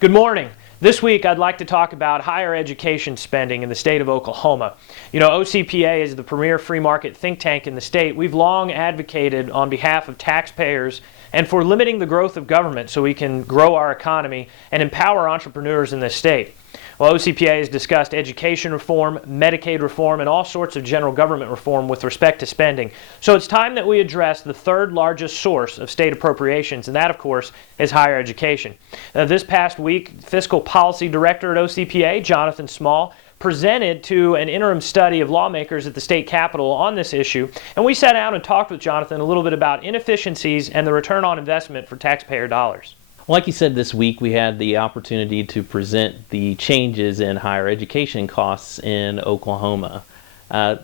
Good morning. This week I'd like to talk about higher education spending in the state of Oklahoma. You know, OCPA is the premier free market think tank in the state. We've long advocated on behalf of taxpayers and for limiting the growth of government so we can grow our economy and empower entrepreneurs in this state. Well, OCPA has discussed education reform, Medicaid reform, and all sorts of general government reform with respect to spending. So it's time that we address the third largest source of state appropriations, and that, of course, is higher education. This past week, Fiscal Policy Director at OCPA, Jonathan Small, presented to an interim study of lawmakers at the state capitol on this issue, and we sat down and talked with Jonathan a little bit about inefficiencies and the return on investment for taxpayer dollars. Like you said, this week we had the opportunity to present the changes in higher education costs in Oklahoma.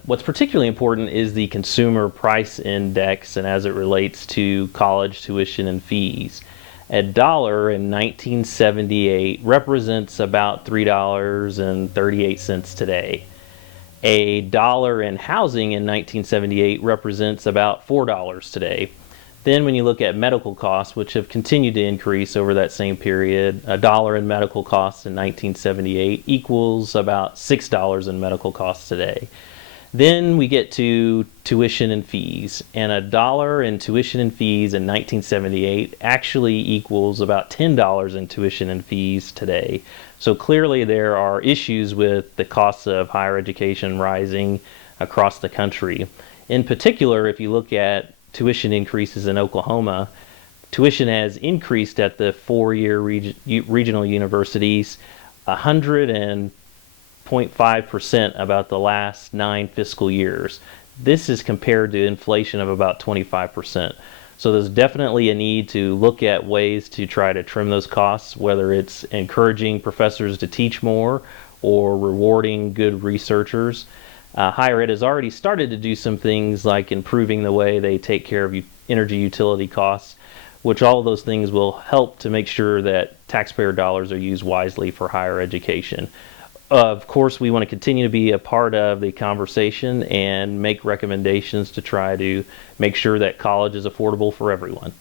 What's particularly important is the consumer price index and as it relates to college tuition and fees. $1 in 1978 represents about $3.38 today. $1 in housing in 1978 represents about $4 today. Then when you look at medical costs, which have continued to increase over that same period, $1 in medical costs in 1978 equals about $6 in medical costs today. Then we get to tuition and fees, and $1 in tuition and fees in 1978 actually equals about $10 in tuition and fees today. So clearly there are issues with the costs of higher education rising across the country. In particular, if you look at tuition increases in Oklahoma, tuition has increased at the four-year regional universities 100.5% about the last 9 fiscal years. This is compared to inflation of about 25%. So there's definitely a need to look at ways to try to trim those costs, whether it's encouraging professors to teach more or rewarding good researchers. Higher ed has already started to do some things like improving the way they take care of energy utility costs, which all of those things will help to make sure that taxpayer dollars are used wisely for higher education. Of course, we want to continue to be a part of the conversation and make recommendations to try to make sure that college is affordable for everyone.